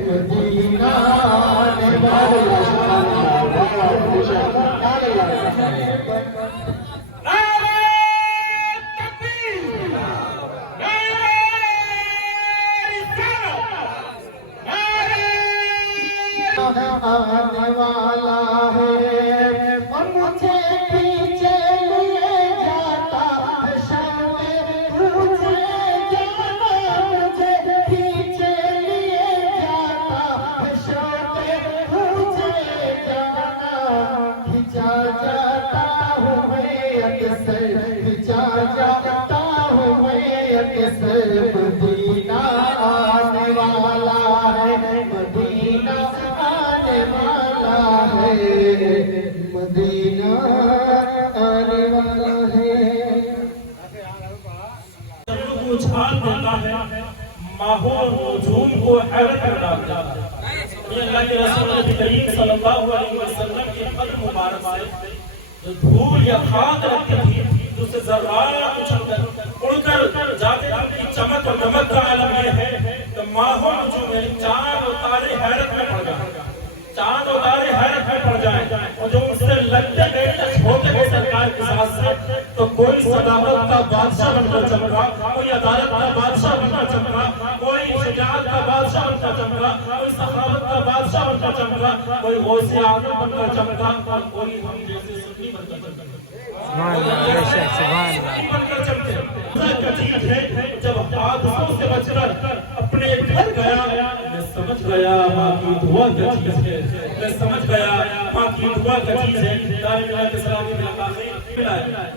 مدینہ آنے والا آنے والا ہے اور مجھے پیچھے لیے جاتا ہے شام مجھے جانا مجھے پیچھے لیے جاتا ہے شام مجھے جانا کھچا جاتا ہوں میں اکثر کھچا جاتا ہوں میں اکثر مدینہ آنے والا ہے مدینہ والا ہے مدینہ آنے والا ہے اچھال دیتا ہے ماحول نجوم کو حیرت میں ڈالتا ہے یہ اللہ کے رسول نبی کریم صلی اللہ علیہ وسلم کے قدم مبارک سے جو دھول یا خاک رکھتی تھی جو سے ذرات اچھل کر اڑ کر جاتے کی چمک اور نمک کا عالم یہ ہے کہ ماحول نجوم یعنی چاند و تارے حیرت میں پڑ جائیں چاند و تارے حیرت میں پڑ جائیں اور جو اس سے لگتے گئے ٹچ ہوتے گئے سرکار کے ساتھ سے تو کوئی صداقت کا بادشاہ بن کر چمکا کوئی عدالت کا بادشاہ بن کر چمکا کوئی شجاعت کا بادشاہ بن کر چمکا کوئی سخاوت کا بادشاہ بن کر چمکا کوئی غوث اعظم بن کر چمکا اور کوئی ہم جیسے سنی بن کر چمکا سبحان اللہ سبحان اللہ جب حادثوں سے بچ کر اپنے گھر گیا میں سمجھ گیا ماں کی دعا کیا چیز ہے میں سمجھ گیا ماں کی دعا کیا چیز ہے دار ملا کے سلام کی ملاقات سے ملا ہے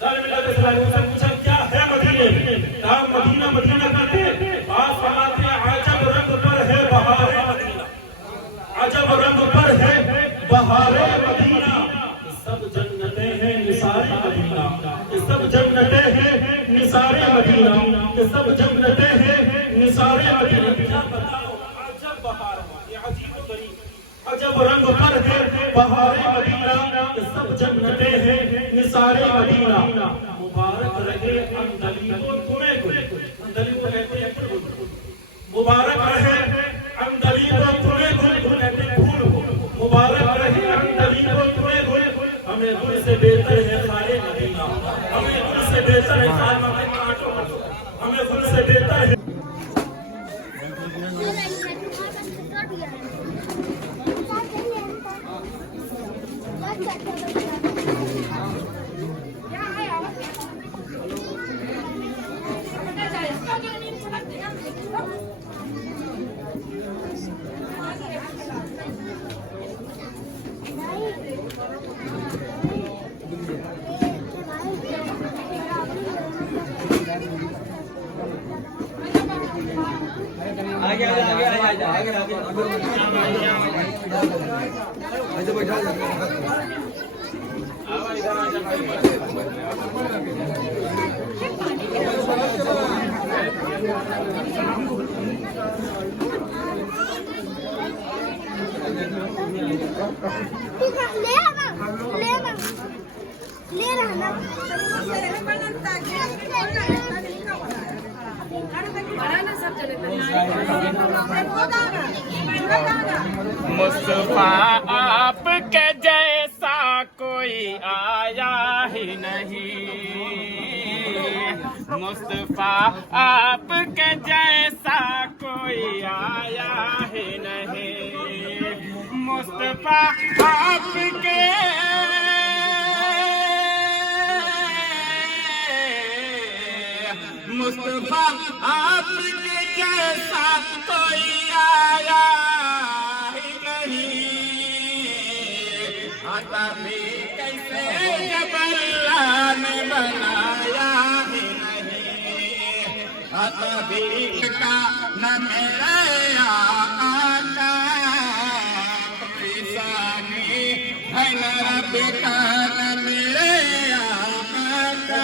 دار ملا کے سلام سے پوچھا کیا ہے مدینے میں آپ مدینہ مدینہ کرتے آپ فرماتے عجب رنگ پر ہے بہار مدینہ عجب رنگ پر ہے بہار مدینہ سب جنتیں ہیں نثار مدینہ سب جنتیں ہیں نثار مدینہ سب جنتیں ہیں نثار مدینہ کیا بتاؤ عجب بہار یہ عجیب و غریب عجب رنگ پر ہے بہار مدینہ سب جنتیں ہیں نثار مدینہ مبارک رہے اندلیب و تمہیں گل اندلیب کہتے ہیں پھول مبارک رہے اندلیب و تمہیں گل کہتے ہیں پھول مبارک رہے اندلیب و تمہیں گل ہمیں گل سے بہتر ہے خارے مدینہ ہمیں گل سے بہتر ہے خارے مدینہ ہمیں گل سے بہتر ہے آگے آگے آگے آگے آگے آگے بیٹھا مصطفیٰ آپ کے جیسا کوئی آیا ہی نہیں مصطفیٰ آپ کے جیسا کوئی آیا ہی نہیں مصطفیٰ آپ کے مصطفیٰ آپ کے جیسا کوئی آیا ہی نہیں عطا بھی کیسے جب اللہ نے بنایا ہی نہیں عطا بھی کا نہ میرے آقا کوئی ثانی ہے نہ رب کا نہ میرے آقا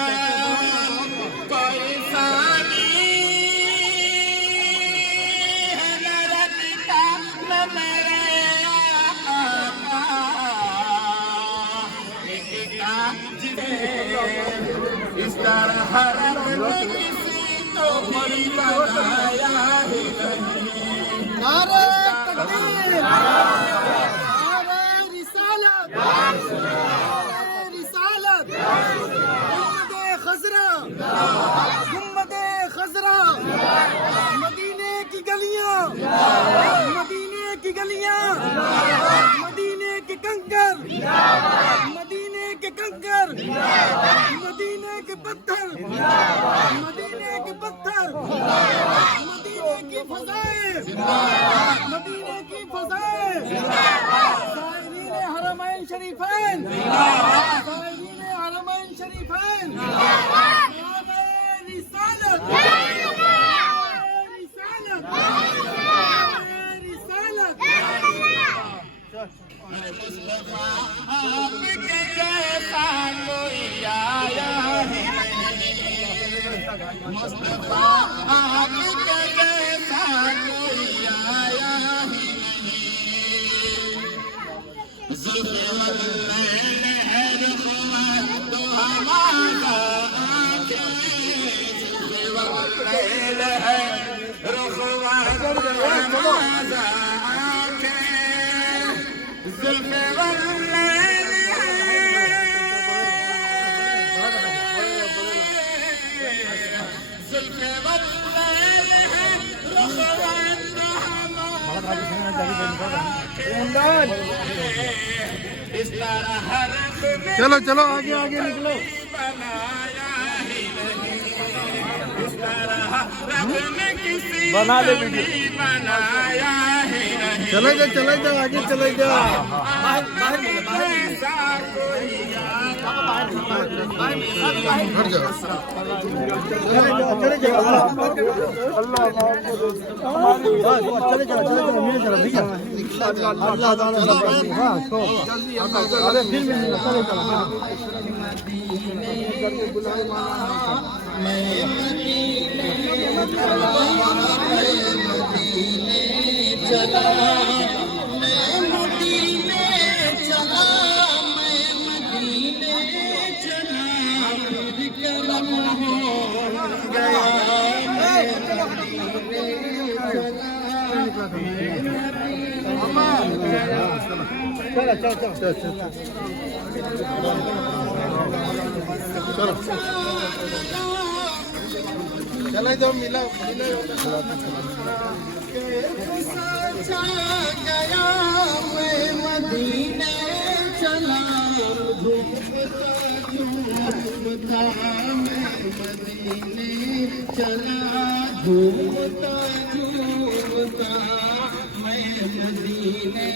کوئی ثانی ہے نہ رب کا نہ میرے آقا ایک کا اس طرح رب نے کسی کو بھی بنایا ہی نہیں رسالت رسالت گنبد خضرا مدینے کی گلیاں مدینے کی گلیاں مدینے کے کنکر مدینے کے کنکر مدینے کے پتھر مدینے کے پتھر مدینے کی فضائیں مدینے کی فضائیں زائرین حرمین شریفین زائرین حرمین شریفین رسالت رسالت رسالت آپ کے جیسا کوئی آیا ہے مصطفیٰ آپ کے جیسا کوئی آیا ہے ظلم اللیل ہے رخوان تو ہمارا ظلم اللیل ہے رخوان تو ہمارا ظلم اللیل ظلم اللیل رخوان تو ہمارا اس طرح ہر چلو چلو آگے آگے نکلو بنایا ہی نہیں اس طرح رب نے کسی بنا لے کو بھی بنایا ہی نہیں چلے جا آگے چلے جا ایسا کوئی چلے جاؤ ملا گیا میں مدینے چلا جھومتا میں مدینے چلا جھومتا جھومتا میں مدینے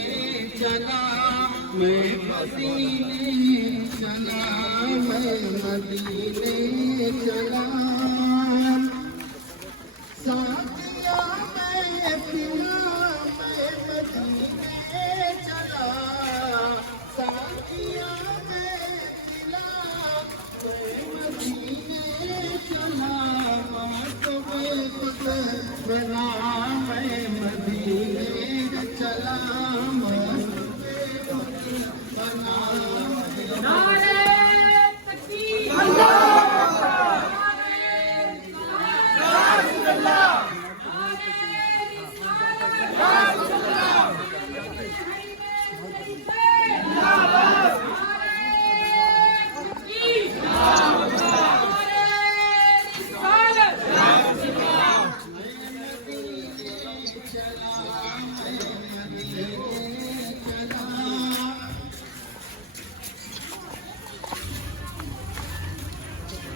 چلا میں مدینے چلا میں مدینے چلا ساتھیا میں پلا میں مدینے چلا ساتھیا میں پلا میں مدینے چلا بنا میں مدینے چلا بنا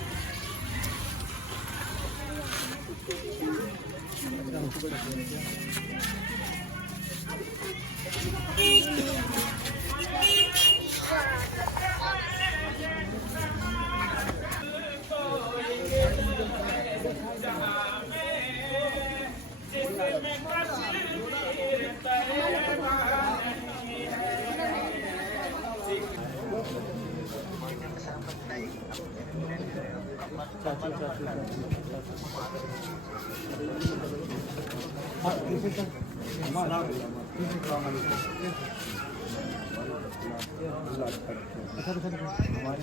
ہماری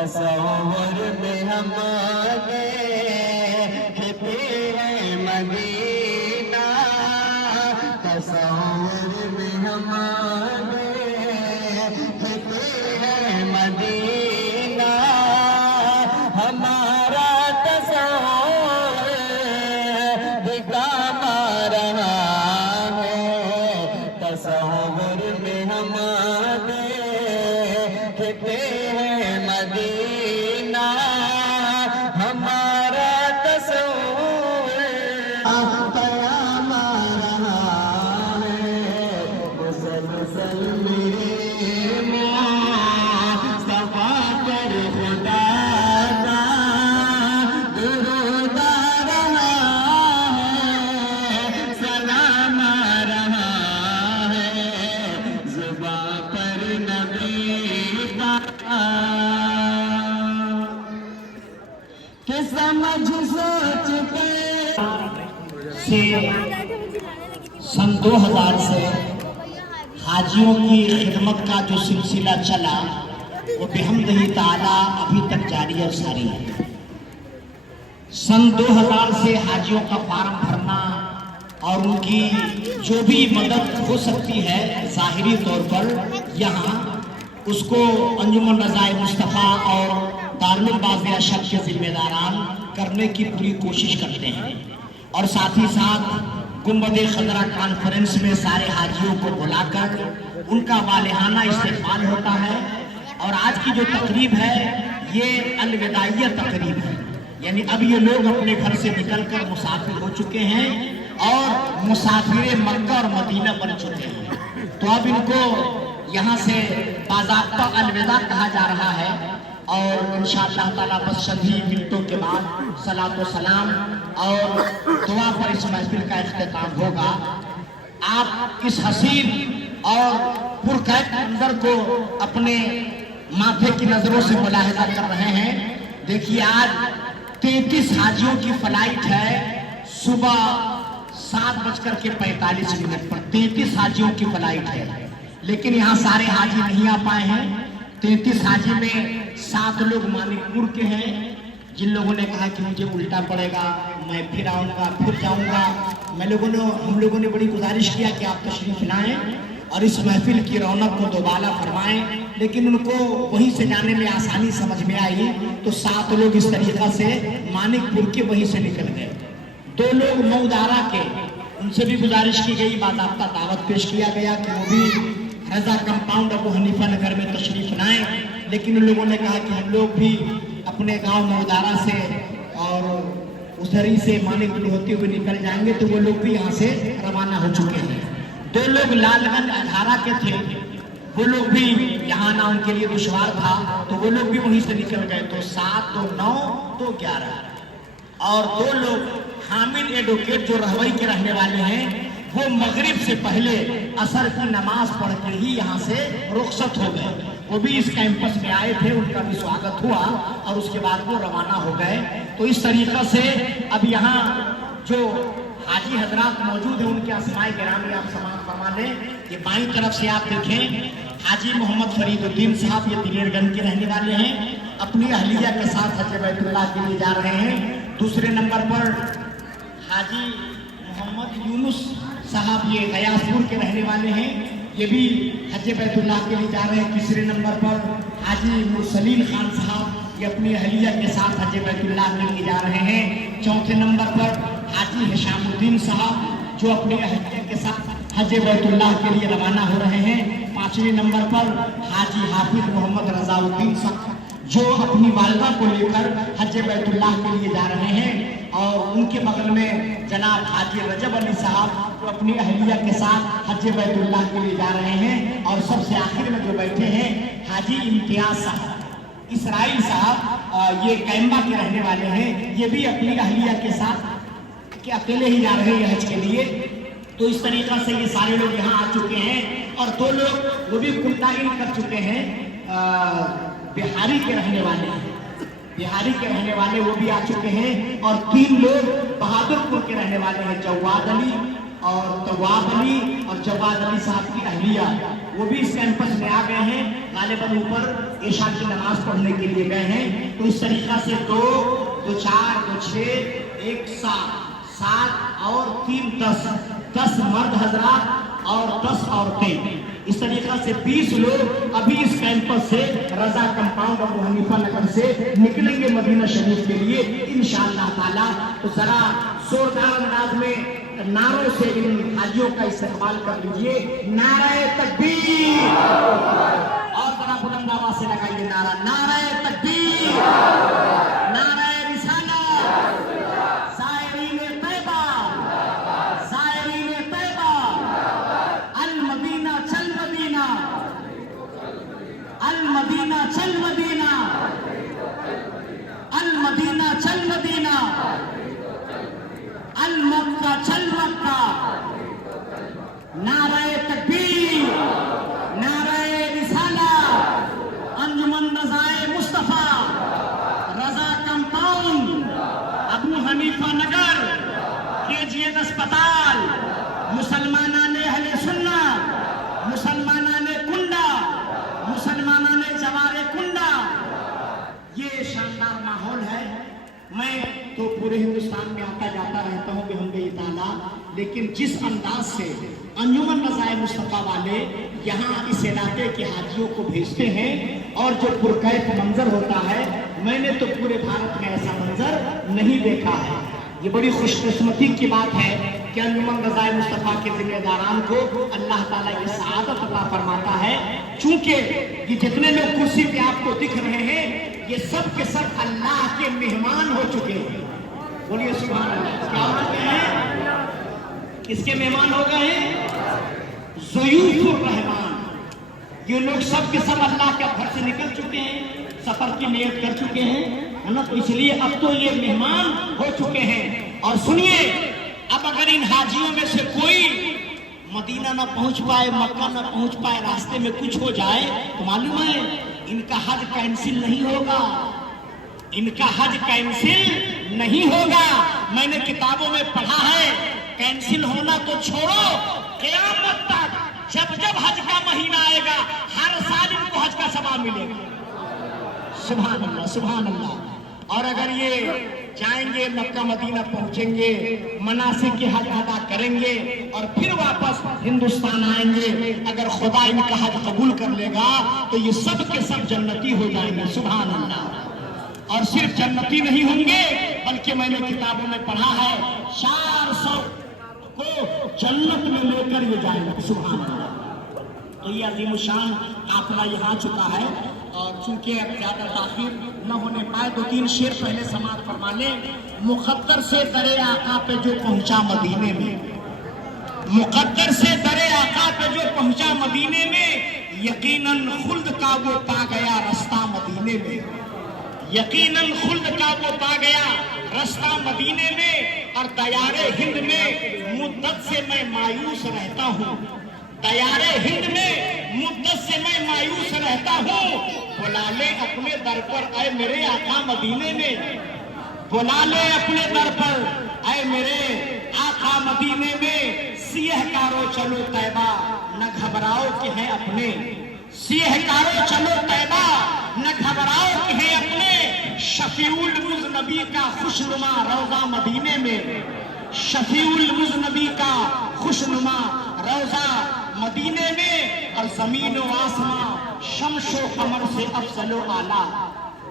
تصور میں ہم گئے تیرے مدینہ تصور میں ہم گئے تیرے مدینہ ہمارا تصور دکھانا رہا ہے تصور میں ہم دیکھتے ہیں مدینہ ہمارا تصور قیام رہا ہے مسلسل میرے مصطفیٰ پر خدا کا درود آ رہا ہے سلام آ رہا ہے زباں پر نبی کا کہ سمجھ سوچ کے سن 2000 سے حاجیوں کی خدمت کا جو سلسلہ چلا وہ بحمدہ تعالیٰ ابھی تک جاری اور ساری ہے۔ سن 2000 سے حاجیوں کا فارم بھرنا اور ان کی جو بھی مدد ہو سکتی ہے ظاہری طور پر یہاں اس کو انجمن رضائے مصطفیٰ اور دارالباز اشد کے ذمہ داران کرنے کی پوری کوشش کرتے ہیں، اور ساتھ ہی ساتھ گنبد خضرا کانفرنس میں سارے حاجیوں کو بلا کر ان کا والہانہ استقبال ہوتا ہے۔ اور آج کی جو تقریب ہے یہ الوداعیہ تقریب ہے، یعنی اب یہ لوگ اپنے گھر سے نکل کر مسافر ہو چکے ہیں اور مسافر مکہ اور مدینہ بن چکے ہیں، تو اب ان کو یہاں سے باضابطہ الوداع کہا جا رہا ہے۔ اور انشاءاللہ تعالیٰ بس چند ہی منٹوں کے بعد صلاۃ و سلام اور دعا پر اس محفل کا اختتام ہوگا۔ آپ اس حسین اور پرکیف منظر کو اپنے ماتھے کی نظروں سے ملاحظہ کر رہے ہیں۔ دیکھیے آج 33 حاجیوں کی فلائٹ ہے صبح 7:45 پر 33 حاجیوں کی فلائٹ ہے، لیکن یہاں سارے حاجی نہیں آ پائے ہیں۔ 33 حاجی میں 7 لوگ مانک پور کے ہیں، جن لوگوں نے کہا کہ مجھے الٹا پڑے گا، میں پھر آؤں گا پھر جاؤں گا۔ ہم لوگوں نے بڑی گزارش کیا کہ آپ تشریف لائیں اور اس محفل کی رونق کو دوبالا فرمائیں، لیکن ان کو وہیں سے جانے میں آسانی سمجھ میں آئی تو 7 لوگ اس طریقہ سے مانک پور کے وہیں سے نکل گئے۔ 2 لوگ مودارا کے، ان سے بھی گزارش کی گئی، باضابطہ دعوت پیش کیا گیا کہ وہ بھی رضا کمپاؤنڈ ابو حنیفہ نگر میں تشریف لائیں، لیکن ان لوگوں نے کہا کہ ہم لوگ بھی اپنے گاؤں مودارا سے اور اسری سے مانک پور ہوتے ہوئے نکل جائیں گے، تو وہ لوگ بھی یہاں سے روانہ ہو چکے ہیں۔ 2 لوگ لال گنج اجھارا کے تھے، وہ لوگ بھی یہاں آنا ان کے لیے دشوار تھا، تو وہ لوگ بھی وہیں سے نکل گئے، تو 7 تو 9 تو 11 اور 2 لوگ حامد ایڈوکیٹ جو رہوئی کے رہنے والے ہیں، وہ مغرب سے پہلے عصر کی نماز پڑھ کے ہی یہاں سے رخصت ہو گئے۔ وہ بھی اس کیمپس میں آئے تھے، ان کا بھی سواگت ہوا اور اس کے بعد وہ روانہ ہو گئے۔ تو اس طریقہ سے اب یہاں جو حاجی حضرات موجود ہیں ان کے اسماء گرامی آپ سماعت فرما لیں۔ یہ بائیں طرف سے آپ دیکھیں حاجی محمد فرید الدین صاحب، یہ دلیر گنج کے رہنے والے ہیں، اپنی اہلیہ کے ساتھ حج بیت اللہ کے لیے جا رہے ہیں۔ دوسرے نمبر پر حاجی محمد یونس صاحب، یہ غیاث پور کے رہنے والے ہیں، یہ بھی حج بیت اللہ کے لیے جا رہے ہیں۔ تیسرے نمبر پر حاجی مرسلین خان صاحب، یہ اپنی اہلیہ کے ساتھ حج بیت اللہ کے لیے جا رہے ہیں۔ چوتھے نمبر پر حاجی ہشام الدین صاحب، جو اپنی اہلیہ کے ساتھ حج بیت اللہ کے لیے روانہ ہو رہے ہیں۔ پانچویں نمبر پر حاجی حافظ محمد رضا الدین صاحب، جو اپنی والدہ کو لے کر حج بیت اللہ کے لیے جا رہے ہیں، اور ان کے بغل میں جناب حاجی رجب علی صاحب، جو اپنی اہلیہ کے ساتھ حج بیت اللہ کے لیے جا رہے ہیں۔ اور سب سے آخر میں جو بیٹھے ہیں حاجی امتیاز صاحب اسرائیل صاحب، یہ کیمبا کے رہنے والے ہیں، یہ بھی اپنی اہلیہ کے ساتھ کہ اکیلے ہی جا رہے ہیں حج کے لیے۔ تو اس طریقہ سے یہ سارے لوگ یہاں آ چکے ہیں، اور 2 لوگ وہ بھی کلتائی کر چکے ہیں، بہاری کے رہنے والے ہیں، بہاری کے رہنے والے وہ بھی آ چکے ہیں، اور 3 لوگ بہادر پور کے رہنے والے ہیں، جواد علی اور طواب علی اور جواد علی صاحب کی اہلیہ وہ بھی اس کیمپس میں آ گئے ہیں، غالباً اوپر عشاء کی نماز پڑھنے کے لیے گئے ہیں۔ تو اس طریقہ سے 2 2 4 2 6 1 7 اور 3 10 مرد حضرات اور 10 عورتیں، اس طریقہ سے 20 لوگ ابھی اس کیمپس سے رضا کمپاؤنڈ ابو حنیفہ نگر سے نکلیں گے مدینہ شریف کے لیے انشاءاللہ تعالی۔ تو ذرا زوردار انداز میں نعروں سے ان حاجیوں کا استقبال کر لیجئے۔ نعرہ تکبیر، اور ذرا بلند آواز سے لگائیے نعرہ، نعرہ تکبیر، نعرہ رسالت، زائرین طیبہ، زائرین طیبہ، المدینہ چل مدینہ، المدینہ چل مدینہ، المدینہ چل مدینہ، المکہ چل مکہ، نعرہ تکبیر، نعرہ رسالت، انجمن رضائے مصطفیٰ، رضا کمپاؤنڈ، ابو حنیفہ نگر، KGN اسپتال، مسلمانان اہل سنت، مسلمانان کنڈا، مسلمانان جوار کنڈا، یہ شاندار ماحول ہے۔ میں تو پورے ہندوستان میں آتا جاتا رہتا ہوں بحمد تعالیٰ، لیکن جس انداز سے انجمن رضائے مصطفیٰ والے یہاں اس علاقے کے حاجیوں کو بھیجتے ہیں اور جو پرکیف منظر ہوتا ہے، میں نے تو پورے بھارت میں ایسا منظر نہیں دیکھا ہے۔ یہ بڑی خوش قسمتی کی بات ہے کہ انجمن رضائے مصطفیٰ کے ذمہ داران کو اللہ تعالیٰ یہ سعادت عطا فرماتا ہے۔ چونکہ یہ جتنے لوگ کرسی پہ آپ کو دکھ رہے ہیں، یہ سب کے سب اللہ کے مہمان ہو چکے ہیں۔ بولیے سبحان اللہ۔ کیا ہو چکے ہیں؟ کس کے مہمان ہو گئے ہیں؟ ضیوف الرحمان۔ یہ لوگ سب کے سب اللہ کے گھر سے نکل چکے ہیں، سفر کی نیت کر چکے ہیں، ہے نا؟ تو اس لیے اب تو یہ مہمان ہو چکے ہیں۔ اور سنیے، اب اگر ان حاجیوں میں سے کوئی مدینہ نہ پہنچ پائے، مکہ نہ پہنچ پائے، راستے میں کچھ ہو جائے، تو معلوم ہے ان کا حج کینسل نہیں ہوگا، ان کا حج کینسل نہیں ہوگا۔ میں نے کتابوں میں پڑھا ہے، کینسل ہونا تو چھوڑو، قیامت تک جب جب حج کا مہینہ آئے گا ہر سال ان کو حج کا ثواب ملے گا۔ سبحان اللہ، سبحان اللہ۔ اور اگر یہ جائیں گے مکہ مدینہ پہنچیں گے، مناسک کے حج ادا کریں گے اور پھر واپس ہندوستان آئیں گے، اگر خدا ان کا حج قبول کر لے گا تو یہ سب کے سب جنتی ہو جائیں گے۔ سبحان اللہ۔ اور صرف جنتی نہیں ہوں گے بلکہ میں نے کتابوں میں پڑھا ہے 400 کو جنت میں لے کر یہ جائیں گے۔ سبحان اللہ۔ تو یہ عظیم الشان قافلہ یہاں چکا ہے، اور چونکہ اب زیادہ تاخیر نہ ہونے پائے 2-3 شعر پہلے سماعت فرما لیں۔ مقدر سے در آقا پہ جو پہنچا مدینے میں، مقدر سے در آقا پہ جو پہنچا مدینے میں، یقیناً خلد کا وہ پا گیا رستہ مدینے میں، یقیناً خلد کا وہ پا گیا رستہ مدینے میں۔ اور دیار ہند میں مدت سے میں مایوس رہتا ہوں، دیار ہند میں مدت سے میں مایوس رہتا ہوں، بلا لے اپنے در پر اے میرے آقا مدینے میں، بلا لے اپنے در پر اے میرے آقا مدینے میں۔ سیہ کارو چلو طیبہ نہ گھبراؤ کہ ہیں اپنے، سیہ کارو چلو طیبہ نہ گھبراؤ کہ ہیں اپنے، شفیع المذنبی کا خوشنما روضہ مدینے میں، شفیع المذنبی کا خوشنما روضہ مدینے میں۔ اور زمین و آسمان شمس و قمر سے افضل و اعلیٰ،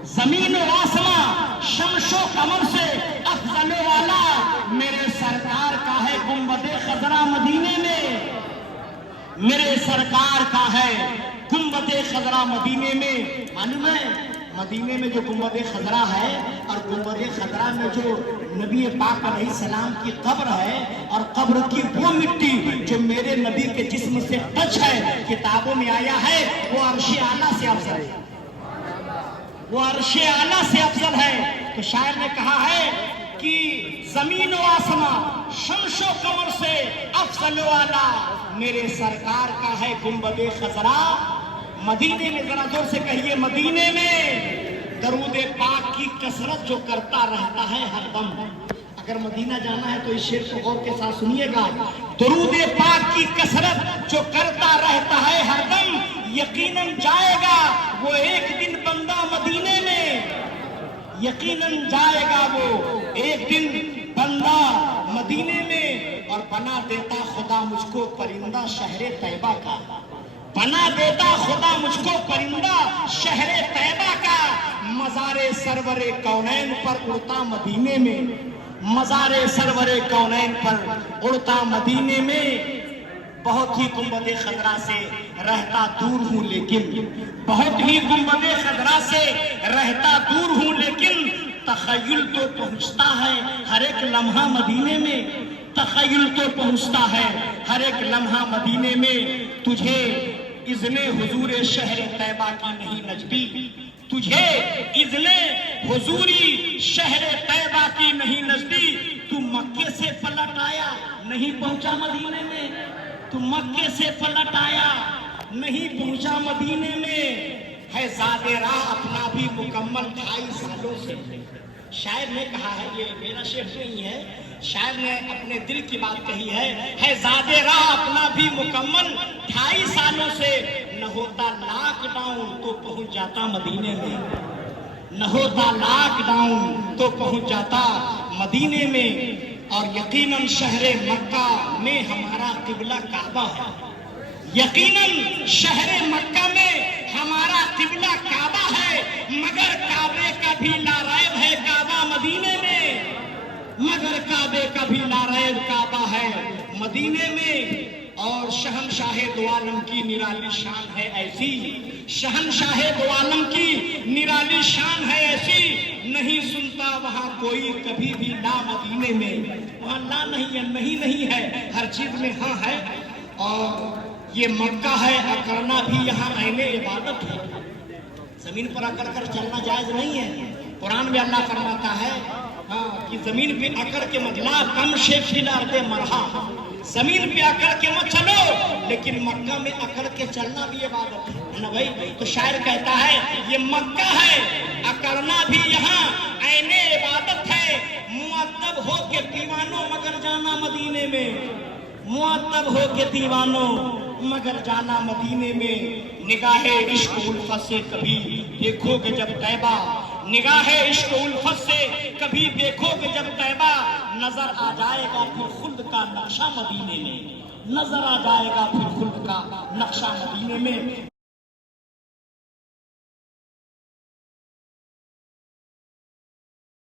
زمین و آسمان شمس و قمر سے افضل و اعلیٰ میرے سرکار کا ہے گنبد خضرا مدینے میں، میرے سرکار کا ہے گنبد خضرا مدینے میں۔ معلوم ہے مدینے میں جو گنبد خضرا ہے اور گنبد خضرا میں جو نبی پاک علیہ السلام کی قبر ہے، اور قبر کی وہ مٹی جو میرے نبی کے جسم سے ٹچ ہے، کتابوں میں آیا ہے وہ عرش اعلیٰ سے افضل ہے، وہ عرش اعلیٰ سے افضل ہے۔ تو شاعر نے کہا ہے کہ زمین و آسمان شمس و قمر سے افضل و اعلیٰ میرے سرکار کا ہے گنبد خضرا مدینے میں۔ ذرا زور سے کہیے مدینے میں۔ درود پاک کی کثرت جو کرتا رہتا ہے ہر دم، اگر مدینہ جانا ہے تو اس شعر کو غور کے ساتھ سنیے گا. درود پاک کی کثرت جو کرتا رہتا ہے ہر دم, یقیناً جائے گا وہ ایک دن بندہ مدینے میں, یقیناً جائے گا وہ ایک دن بندہ مدینے میں. اور بنا دیتا خدا مجھ کو پرندہ شہر طیبہ کا, بنا دیتا خدا مجھ کو پرندہ شہر طیبہ کا, مزار سرور کونین پر اڑتا مدینے میں, مزار سرور کونین پر اڑتا مدینے میں. بہت ہی گنبد خضرا سے رہتا دور ہوں لیکن, بہت ہی گنبد خضرا سے رہتا دور ہوں لیکن, تخیل تو پہنچتا ہے ہر ایک لمحہ مدینے میں, تخیل تو پہنچتا ہے ہر ایک لمحہ مدینے میں. تجھے اذن حضور شہر طیبہ کی نہیں نجبی, تجھے اذن حضوری شہر طیبہ کی نہیں نجبی. تو مکے سے پلٹ آیا نہیں پہنچا مدینے میں, تو مکے سے پلٹ آیا نہیں پہنچا مدینے میں. ہے زاد راہ اپنا بھی مکمل 28 سالوں سے. شاعر نے کہا ہے, یہ میرا شعر نہیں ہے, شاعر نے اپنے دل کی بات کہی ہے زاد راہ اپنا بھی مکمل 28 سالوں سے. نہ ہوتا لاک ڈاؤن تو پہنچ جاتا مدینے میں, نہ ہوتا لاک ڈاؤن تو پہنچ جاتا مدینے میں. اور یقیناً شہر مکہ میں ہمارا قبلہ کعبہ ہے, یقیناً شہر مکہ میں ہمارا قبلہ کعبہ ہے. مگر کعبے کا بھی لا ریب ہے کعبہ مدینے میں, مگر کعبے کا بھی لا ریب کعبہ ہے مدینے میں. اور شہنشاہ دو عالم کی نرالی شان ہے ایسی, شہنشاہ دو عالم کی نرالی شان ہے ایسی. نہیں سنتا وہاں کوئی کبھی بھی لا مدینے میں, وہاں لا نہیں ہے, نہیں ہے, ہر چیز میں ہاں ہے. اور یہ مکہ ہے, اکڑنا بھی یہاں عین عبادت ہے. زمین پر اکڑ کر چلنا جائز نہیں ہے. قرآن میں اللہ فرماتا ہے کہ زمین پہ اکڑ کے مجلا کم شیخ دے مرہا, زمین پہ اکڑ کے مت چلو, لیکن مکہ میں اکڑ کے چلنا بھی عبادت ہے نا بھائی. تو شاعر کہتا ہے یہ مکہ ہے, اکڑنا بھی یہاں عین عبادت ہے. مؤدب ہو کے دیوانوں مگر جانا مدینے میں, مؤدب ہو کے دیوانوں مگر جانا مدینے میں. نگاہ عشق الفت سے کبھی دیکھو گے جب طیبہ, نگاہ عشق الفت سے کبھی دیکھو گے جب طیبہ, نظر آ جائے گا پھر خلد کا نقشہ مدینے میں, نظر آ جائے گا پھر خلد کا نقشہ مدینے میں.